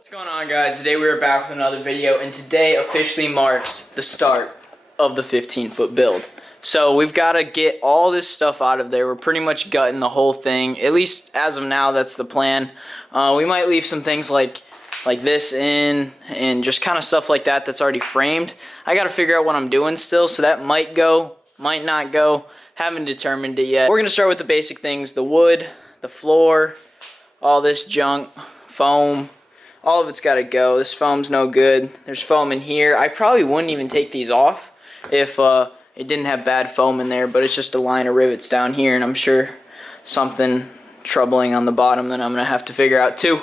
What's going on, guys? Today we are back with another video, and today officially marks the start of the 15-foot build. So we've got to get all this stuff out of there. We're pretty much gutting the whole thing. At least as of now, that's the plan. We might leave some things like this in and just kind of stuff like that that's already framed. I got to figure out what I'm doing still, so that might go, might not go. Haven't determined it yet. We're going to start with the basic things: the wood, the floor, all this junk, foam. All of it's got to go. This foam's no good. There's foam in here. I probably wouldn't even take these off if it didn't have bad foam in there, but it's just a line of rivets down here, and I'm sure something troubling on the bottom that I'm going to have to figure out too.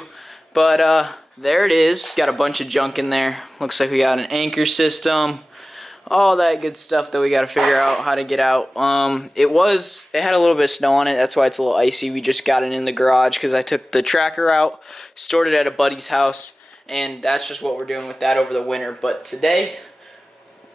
But there it is. Got a bunch of junk in there. Looks like we got an anchor system. All that good stuff that we got to figure out how to get out. It had a little bit of snow on it. That's why it's a little icy. We just got it in the garage because I took the tracker out, stored it at a buddy's house, and that's just what we're doing with that over the winter. But today,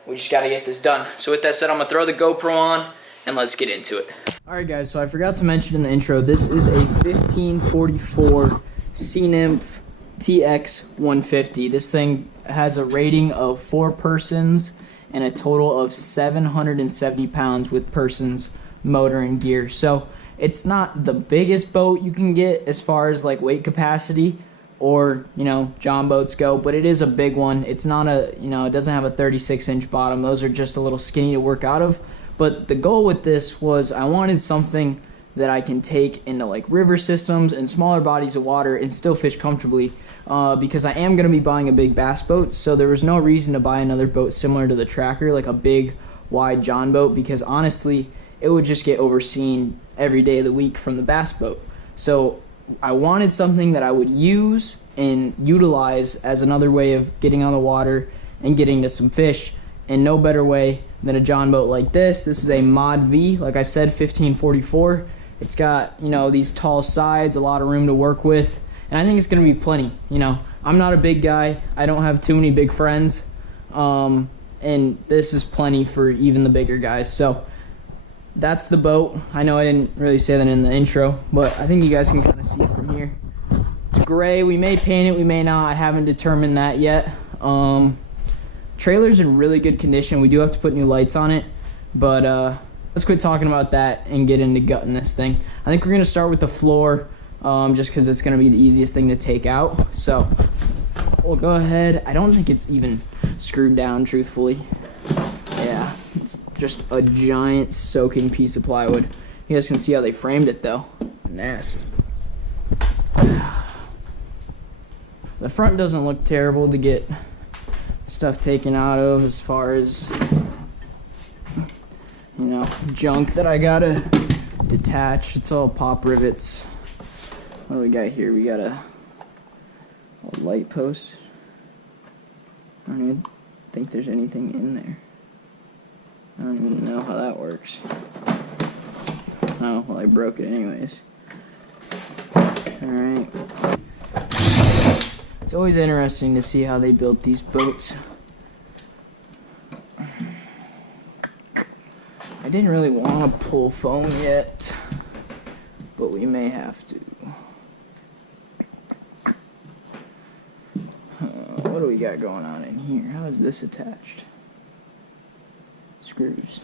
we just got to get this done. So with that said, I'm going to throw the GoPro on, and let's get into it. Alright guys, so I forgot to mention in the intro, this is a 1544 Sea Nymph TX 150. This thing has a rating of 4 persons and a total of 770 pounds with persons, motor, and gear. So it's not the biggest boat you can get as far as like weight capacity or, you know, John boats go, but it is a big one. It's not a, you know, it doesn't have a 36-inch bottom. Those are just a little skinny to work out of. But the goal with this was I wanted something that I can take into like river systems and smaller bodies of water and still fish comfortably, because I am going to be buying a big bass boat, so there was no reason to buy another boat similar to the Tracker, like a big wide John boat, because honestly it would just get overseen every day of the week from the bass boat. So I wanted something that I would use and utilize as another way of getting on the water and getting to some fish, and no better way than a John boat like this. This is a Mod V, like I said, 1544. It's got, you know, these tall sides, a lot of room to work with, and I think it's going to be plenty. You know, I'm not a big guy. I don't have too many big friends, and this is plenty for even the bigger guys. So that's the boat. I know I didn't really say that in the intro, but I think you guys can kind of see it from here. It's gray. We may paint it, we may not. I haven't determined that yet. Trailer's in really good condition. We do have to put new lights on it, but let's quit talking about that and get into gutting this thing. I think we're going to start with the floor, just because it's going to be the easiest thing to take out. So we'll go ahead. I don't think it's even screwed down, truthfully. Yeah, it's just a giant soaking piece of plywood. You guys can see how they framed it, though. Nasty. The front doesn't look terrible to get stuff taken out of, as far as, you know, junk that I gotta detach. It's all pop rivets. What do we got here? We got a light post. I don't even think there's anything in there. I don't even know how that works. Oh, well, I broke it anyways. Alright. It's always interesting to see how they built these boats. I didn't really want to pull foam yet, but we may have to. What do we got going on in here? How is this attached? Screws.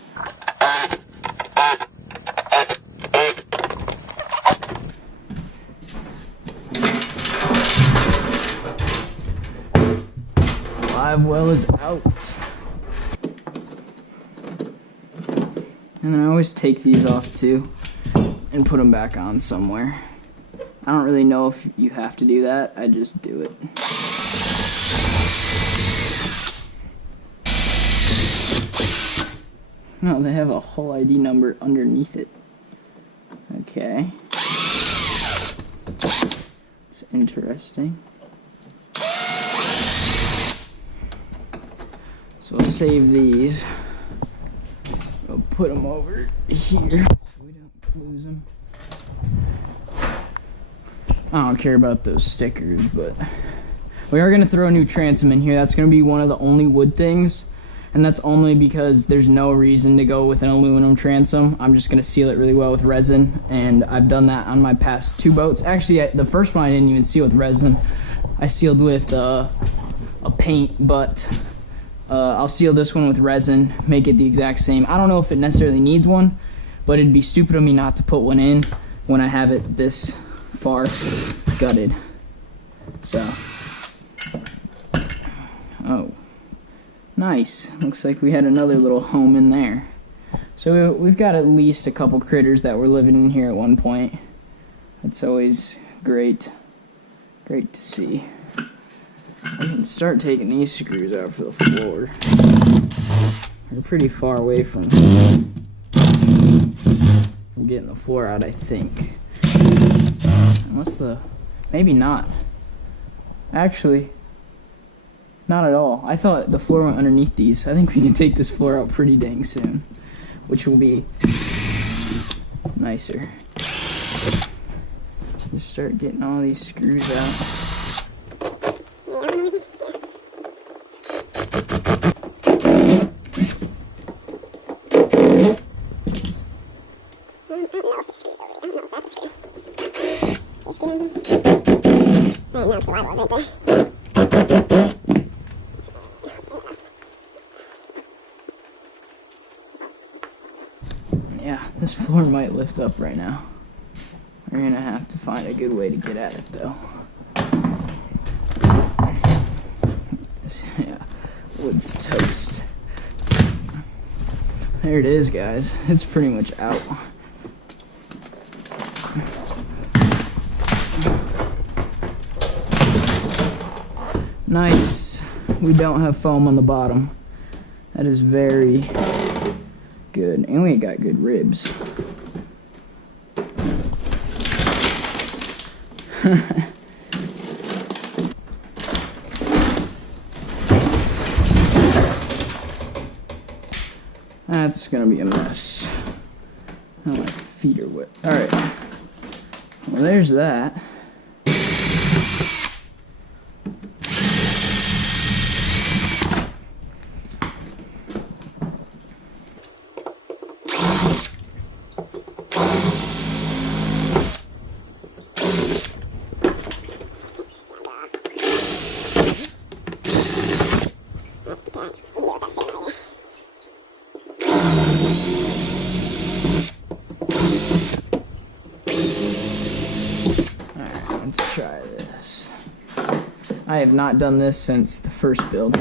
Live well is out. And then I always take these off too and put them back on somewhere. I don't really know if you have to do that. I just do it. Oh, they have a whole ID number underneath it. Okay. It's interesting. So I'll save these. I'll put them over here so we don't lose them. I don't care about those stickers, but we are going to throw a new transom in here. That's going to be one of the only wood things, and that's only because there's no reason to go with an aluminum transom. I'm just going to seal it really well with resin, and I've done that on my past 2 boats. Actually, the first one I didn't even seal with resin. I sealed with a paint, but I'll seal this one with resin, make it the exact same. I don't know if it necessarily needs one, but it'd be stupid of me not to put one in when I have it this far gutted. So, oh, nice. Looks like we had another little home in there. So we've got at least a couple critters that were living in here at one point. It's always great to see. I can start taking these screws out for the floor. They're pretty far away from getting the floor out, I think. Maybe not. Actually, not at all. I thought the floor went underneath these. I think we can take this floor out pretty dang soon, which will be nicer. Just start getting all these screws out. Yeah, this floor might lift up right now. We're gonna have to find a good way to get at it though. Yeah, wood's toast. There it is, guys. It's pretty much out. Nice. We don't have foam on the bottom. That is very good. And we got good ribs. That's gonna be a mess. Oh, my feet are wet. Alright. Well, there's that. Alright, let's try this. I have not done this since the first build.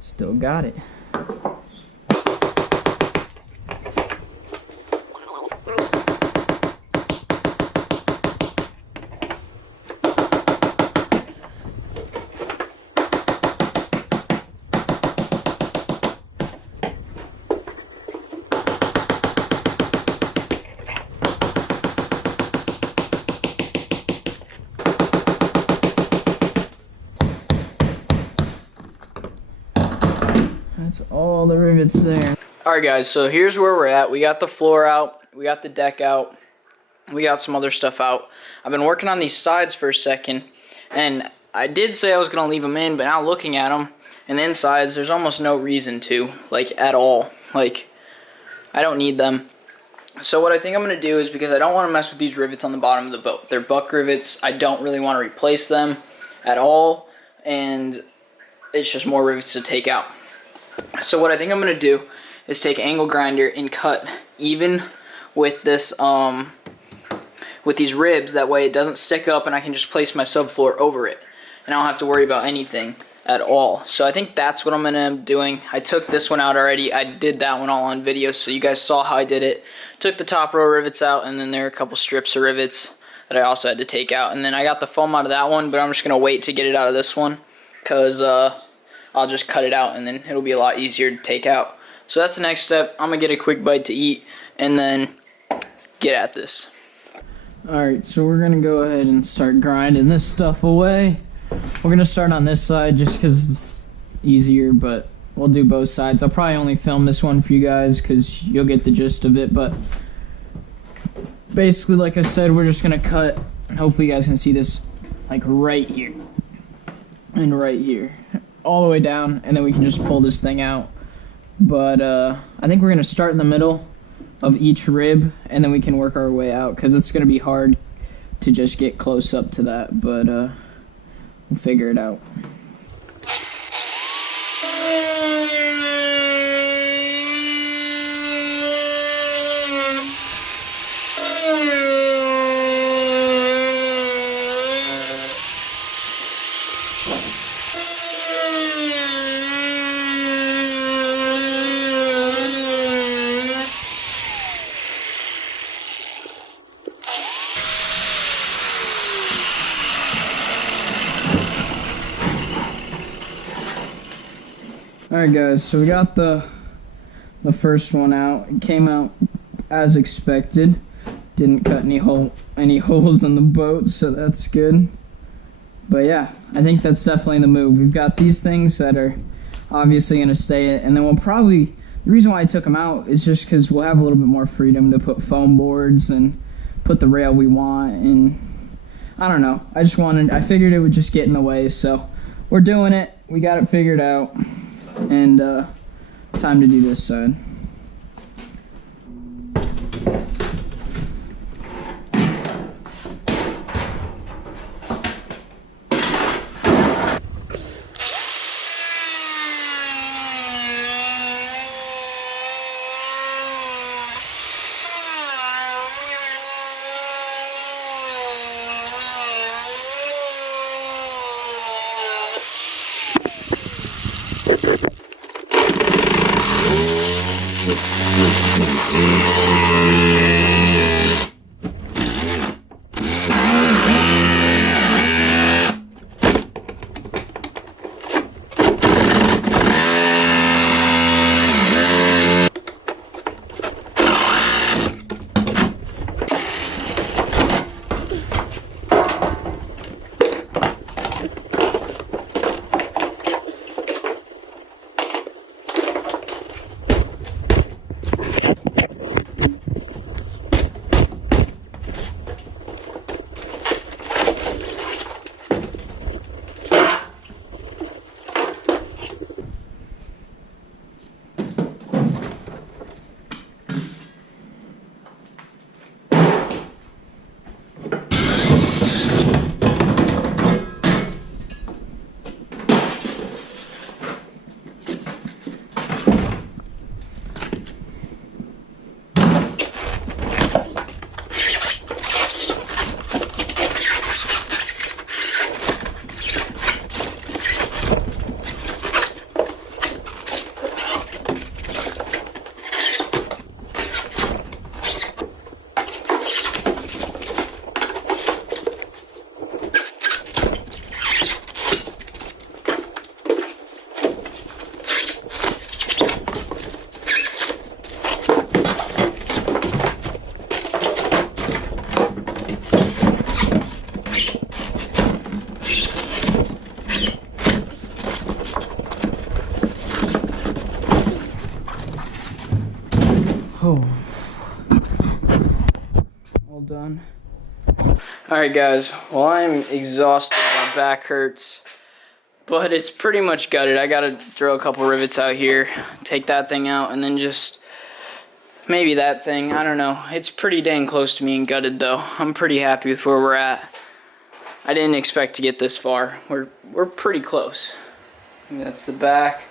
Still got it. That's all the rivets there. Alright guys, so here's where we're at. We got the floor out, we got the deck out, we got some other stuff out. I've been working on these sides for a second, and I did say I was going to leave them in, but now looking at them, and the insides, there's almost no reason to, like, at all. Like, I don't need them. So what I think I'm going to do is, because I don't want to mess with these rivets on the bottom of the boat. They're buck rivets. I don't really want to replace them at all, and it's just more rivets to take out. So what I think I'm going to do is take an angle grinder and cut even with this, with these ribs. That way it doesn't stick up and I can just place my subfloor over it. And I don't have to worry about anything at all. So I think that's what I'm going to end up doing. I took this one out already. I did that one all on video, so you guys saw how I did it. Took the top row rivets out, and then there are a couple strips of rivets that I also had to take out. And then I got the foam out of that one, but I'm just going to wait to get it out of this one, because I'll just cut it out and then it'll be a lot easier to take out. So that's the next step. I'm going to get a quick bite to eat and then get at this. Alright, so we're going to go ahead and start grinding this stuff away. We're going to start on this side just because it's easier, but we'll do both sides. I'll probably only film this one for you guys because you'll get the gist of it, but basically, like I said, we're just going to cut. Hopefully you guys can see this, like right here and right here, all the way down, and then we can just pull this thing out. But I think we're going to start in the middle of each rib, and then we can work our way out, because it's going to be hard to just get close up to that, but we'll figure it out. Alright guys, so we got the first one out. It came out as expected. Didn't cut any holes in the boat, so that's good. But yeah, I think that's definitely the move. We've got these things that are obviously going to stay, and then we'll probably, the reason why I took them out is just because we'll have a little bit more freedom to put foam boards and put the rail we want, and I don't know. I figured it would just get in the way, so we're doing it. We got it figured out. And time to do this side. Oh. All done. Alright guys, well I'm exhausted, my back hurts, but it's pretty much gutted. I gotta throw a couple rivets out here, take that thing out, and then just maybe that thing, I don't know. It's pretty dang close to being gutted though. I'm pretty happy with where we're at. I didn't expect to get this far. We're pretty close. That's the back.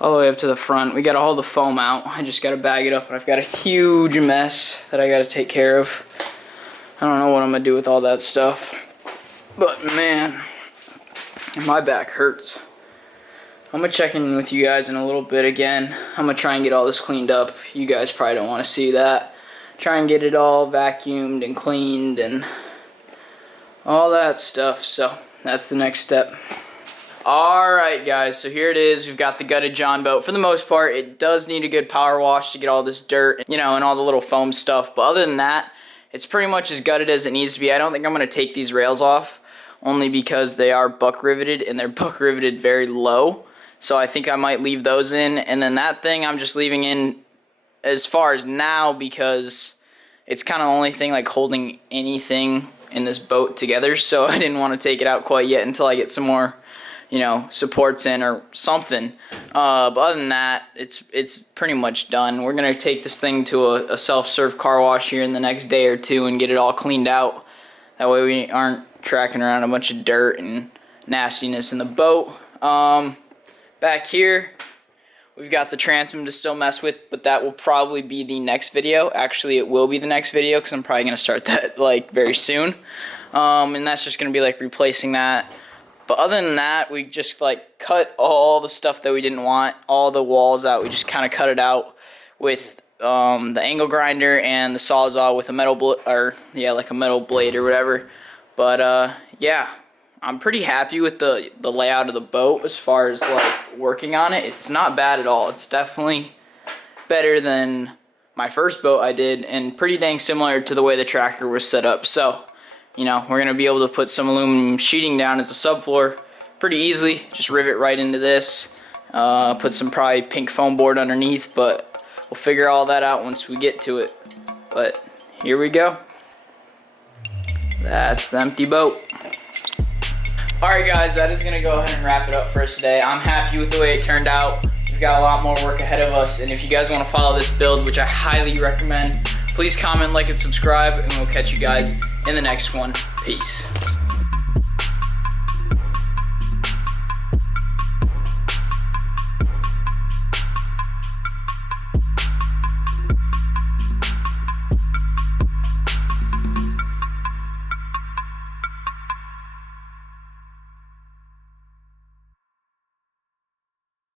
All the way up to the front. We got all the foam out. I just got to bag it up, and I've got a huge mess that I got to take care of. I don't know what I'm going to do with all that stuff. But man, my back hurts. I'm going to check in with you guys in a little bit again. I'm going to try and get all this cleaned up. You guys probably don't want to see that. Try and get it all vacuumed and cleaned and all that stuff. So that's the next step. Alright guys, so here it is. We've got the gutted John boat. For the most part, it does need a good power wash to get all this dirt, you know, and all the little foam stuff. But other than that, it's pretty much as gutted as it needs to be. I don't think I'm going to take these rails off, only because they are buck riveted, and they're buck riveted very low. So I think I might leave those in. And then that thing I'm just leaving in as far as now, because it's kind of the only thing like holding anything in this boat together. So I didn't want to take it out quite yet until I get some more supports in or something. But other than that, it's pretty much done. We're gonna take this thing to a self-serve car wash here in the next day or two and get it all cleaned out. That way we aren't tracking around a bunch of dirt and nastiness in the boat. Back here, we've got the transom to still mess with, but that will probably be the next video. Actually, it will be the next video because I'm probably gonna start that like very soon. And that's just gonna be like replacing that. But other than that, we just like cut all the stuff that we didn't want, all the walls out. We just kind of cut it out with the angle grinder and the Sawzall with a metal like a metal blade or whatever. But yeah, I'm pretty happy with the layout of the boat as far as like working on it. It's not bad at all. It's definitely better than my first boat I did, and pretty dang similar to the way the tractor was set up. So we're going to be able to put some aluminum sheeting down as a subfloor pretty easily. Just rivet right into this. Put some probably pink foam board underneath, but we'll figure all that out once we get to it. But here we go. That's the empty boat. Alright guys, that is going to go ahead and wrap it up for us today. I'm happy with the way it turned out. We've got a lot more work ahead of us, and if you guys want to follow this build, which I highly recommend, please comment, like, and subscribe, and we'll catch you guys in the next one. Peace.